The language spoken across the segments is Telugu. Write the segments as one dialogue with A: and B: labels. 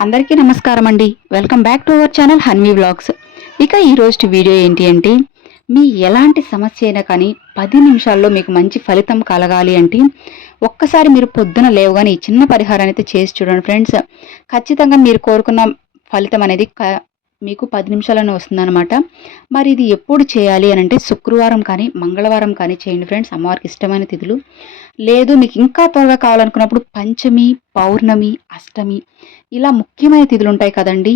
A: అందరికీ నమస్కారం అండి. Welcome back to our channel Hanvi vlogs ఇక ఈరోజు వీడియో ఏంటి అంటే మీ ఎలాంటి సమస్య అయినా కానీ పది నిమిషాల్లో మీకు మంచి ఫలితం కలగాలి అంటే ఒక్కసారి మీరు పొద్దున లేవగానే ఈ చిన్న పరిహారాన్ని అయితే చేసి చూడండి ఫ్రెండ్స్. ఖచ్చితంగా మీరు కోరుకున్న ఫలితం అనేది క- మీకు పది నిమిషాలనే వస్తుందన్నమాట. మరి ఇది ఎప్పుడు చేయాలి అని అంటే శుక్రవారం కానీ మంగళవారం కానీ చేయండి ఫ్రెండ్స్. అమ్మవారికి ఇష్టమైన తిథులు. లేదు మీకు ఇంకా త్వరగా కావాలనుకున్నప్పుడు పంచమి పౌర్ణమి అష్టమి ఇలా ముఖ్యమైన తిథులు ఉంటాయి కదండి.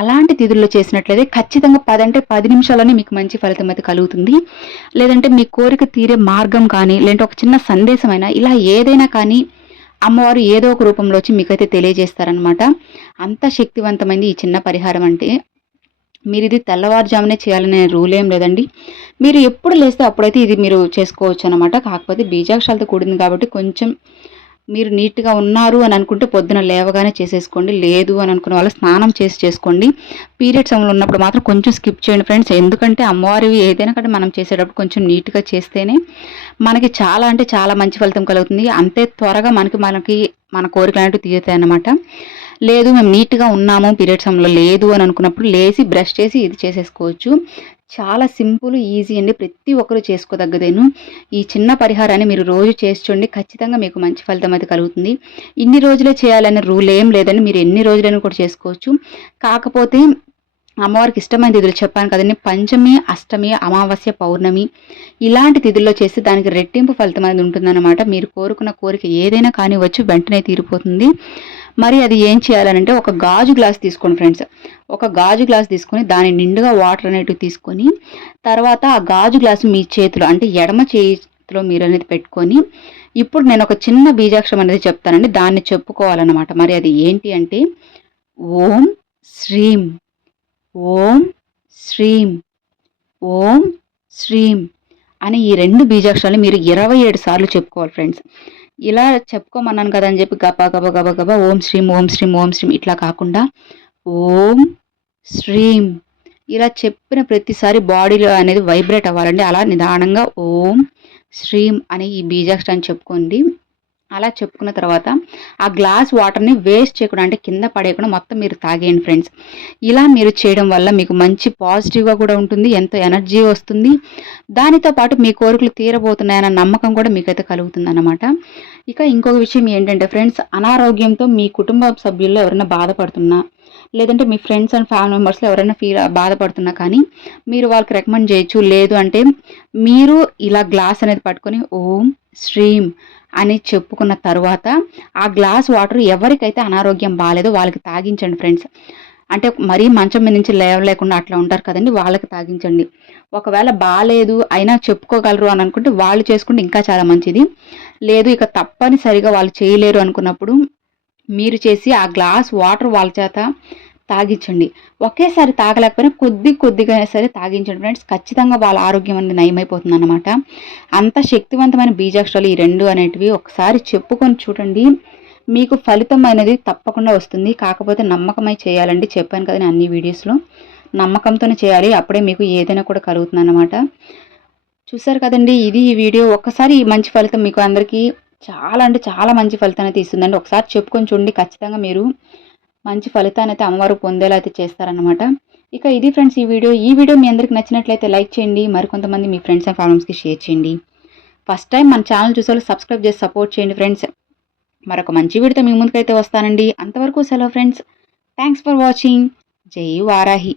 A: అలాంటి తిథుల్లో చేసినట్లయితే ఖచ్చితంగా పది అంటే పది నిమిషాలనే మీకు మంచి ఫలితం అయితే కలుగుతుంది. లేదంటే మీ కోరిక తీరే మార్గం కానీ లేదంటే ఒక చిన్న సందేశమైనా ఇలా ఏదైనా కానీ అమ్మవారు ఏదో ఒక రూపంలో వచ్చి మీకైతే తెలియజేస్తారనమాట అంత శక్తివంతమైంది ఈ చిన్న పరిహారం అంటే. మీరు ఇది తెల్లవారుజామునే చేయాలనే రూల్ ఏం లేదండి. మీరు ఎప్పుడు లేస్తే అప్పుడైతే ఇది మీరు చేసుకోవచ్చు అనమాట కాకపోతే బీజాక్షరాలతో కూడింది కాబట్టి కొంచెం మీరు నీట్గా ఉన్నారు అని అనుకుంటే పొద్దున లేవగానే చేసేసుకోండి. లేదు అని అనుకున్న వాళ్ళు స్నానం చేసి చేసుకోండి. పీరియడ్ సమయంలో ఉన్నప్పుడు మాత్రం కొంచెం స్కిప్ చేయండి ఫ్రెండ్స్. ఎందుకంటే అమ్మవారివి ఏదైనా కానీ మనం చేసేటప్పుడు కొంచెం నీట్గా చేస్తేనే మనకి చాలా అంటే చాలా మంచి ఫలితం కలుగుతుంది. అంతే త్వరగా మనకి మనకి మన కోరికలు అనేవి తీరుతాయి అన్నమాట. లేదు మేము నీట్గా ఉన్నాము పీరియడ్ సమయంలో లేదు అని అనుకున్నప్పుడు లేచి బ్రష్ చేసి ఇది చేసేసుకోవచ్చు. చాలా సింపుల్ ఈజీ అండి. ప్రతి ఒక్కరు చేసుకోదగ్గదేను. ఈ చిన్న పరిహారాన్ని మీరు రోజు చేసి చూడండి. ఖచ్చితంగా మీకు మంచి ఫలితం అది కలుగుతుంది. ఇన్ని రోజులే చేయాలనే రూల్ ఏం లేదని మీరు ఎన్ని రోజులైనా కూడా చేసుకోవచ్చు. కాకపోతే అమ్మవారికి ఇష్టమైన తిథులు చెప్పాను కదండి. పంచమి అష్టమి అమావాస్య పౌర్ణమి ఇలాంటి తిథుల్లో చేస్తే దానికి రెట్టింపు ఫలితం అనేది ఉంటుందన్నమాట. మీరు కోరుకున్న కోరిక ఏదైనా కానివ్వచ్చు వెంటనే తీరిపోతుంది. మరి అది ఏం చేయాలనంటే ఒక గాజు గ్లాస్ తీసుకోండి ఫ్రెండ్స్. ఒక గాజు గ్లాస్ తీసుకొని దాని నిండుగా వాటర్ అనేటివి తీసుకొని తర్వాత ఆ గాజు గ్లాసు మీ చేతిలో అంటే ఎడమ చేతిలో మీరు అనేది పెట్టుకొని ఇప్పుడు నేను ఒక చిన్న బీజాక్షరం అనేది చెప్తానండి. దాన్ని చెప్పుకోవాలన్నమాట. మరి అది ఏంటి అంటే ఓం శ్రీం. ఓం శ్రీం. ఓం శ్రీం. అని ఈ రెండు బీజాక్షరాలు మీరు ఇరవై ఏడు సార్లు చెప్పుకోవాలి ఫ్రెండ్స్. ఇలా చెప్పుకోమన్నాను కదా అని చెప్పి గబా గబా గబా గబా ఓం శ్రీం ఓం శ్రీం ఓం శ్రీం ఇట్లా కాకుండా ఓం శ్రీం. ఇలా చెప్పిన ప్రతిసారి బాడీలో అనేది వైబ్రేట్ అవ్వాలండి. అలా నిదానంగా ఓం శ్రీం అనే ఈ బీజాక్షరాన్ని చెప్పుకోండి. అలా చెప్పుకున్న తర్వాత ఆ గ్లాస్ వాటర్ని వేస్ట్ చేయకుండా అంటే కింద పడేయకుండా మొత్తం మీరు తాగేయండి ఫ్రెండ్స్. ఇలా మీరు చేయడం వల్ల మీకు మంచి పాజిటివ్గా కూడా ఉంటుంది ఎంతో ఎనర్జీ వస్తుంది. దానితో పాటు మీ కోరికలు తీరబోతున్నాయన్న నమ్మకం కూడా మీకైతే కలుగుతుంది అనమాట ఇక ఇంకొక విషయం ఏంటంటే ఫ్రెండ్స్ అనారోగ్యంతో మీ కుటుంబ సభ్యుల్లో ఎవరైనా బాధపడుతున్నా లేదంటే మీ ఫ్రెండ్స్ అండ్ ఫ్యామిలీ మెంబర్స్లో ఎవరైనా ఫీల్ బాధపడుతున్నా కానీ మీరు వాళ్ళకి రికమెండ్ చేయొచ్చు. లేదు అంటే మీరు ఇలా గ్లాస్ అనేది పట్టుకొని ఓం స్ట్రీమ్ అని చెప్పుకున్న తర్వాత ఆ గ్లాస్ వాటర్ ఎవరికైతే అనారోగ్యం బాగాలేదో వాళ్ళకి తాగించండి ఫ్రెండ్స్. అంటే మరీ మంచం మీద నుంచి లేవలేకుండా అట్లా ఉంటారు కదండి వాళ్ళకి తాగించండి. ఒకవేళ బాగాలేదు అయినా చెప్పుకోగలరు అని అనుకుంటే వాళ్ళు చేసుకుంటే ఇంకా చాలా మంచిది. లేదు ఇక తప్పనిసరిగా వాళ్ళు చేయలేరు అనుకున్నప్పుడు మీరు చేసి ఆ గ్లాస్ వాటర్ వాళ్ళ చేత తాగించండి ఒకేసారి తాగలేకపోయినా కొద్ది కొద్దిగా సరే తాగించండి ఫ్రెండ్స్ ఖచ్చితంగా వాళ్ళ ఆరోగ్యం అనేది నయమైపోతుంది అనమాట అంత శక్తివంతమైన బీజాక్షరాలు ఈ రెండు అనేటివి ఒకసారి చెప్పుకొని చూడండి. మీకు ఫలితం అనేది తప్పకుండా వస్తుంది. కాకపోతే నమ్మకమై చేయాలండి. చెప్పాను కదా నేను అన్ని వీడియోస్లో. నమ్మకంతోనే చేయాలి. అప్పుడే మీకు ఏదైనా కూడా కలుగుతుంది అనమాట చూసారు కదండి ఇది ఈ వీడియో. ఒక్కసారి మంచి ఫలితం మీకు అందరికీ చాలా అంటే చాలా మంచి ఫలితాన్ని తీస్తుందండి. ఒకసారి చెప్పుకొని చూడండి. ఖచ్చితంగా మీరు మంచి ఫలితాన్ని అయితే అమ్మవారు పొందేలా అయితే చేస్తారనమాట ఇక ఇది ఫ్రెండ్స్ ఈ వీడియో. ఈ వీడియో మీ అందరికి నచ్చినట్లయితే లైక్ చేయండి. మరికొంతమంది మీ ఫ్రెండ్స్ అండ్ ఫ్యామిలీస్కి షేర్ చేయండి. ఫస్ట్ టైం మన ఛానల్ చూసే సబ్స్క్రైబ్ చేసి సపోర్ట్ చేయండి ఫ్రెండ్స్. మరొక మంచి వీడితో మీ ముందుకైతే వస్తానండి. అంతవరకు సెలవు ఫ్రెండ్స్. Thanks for watching. జై వారాహి.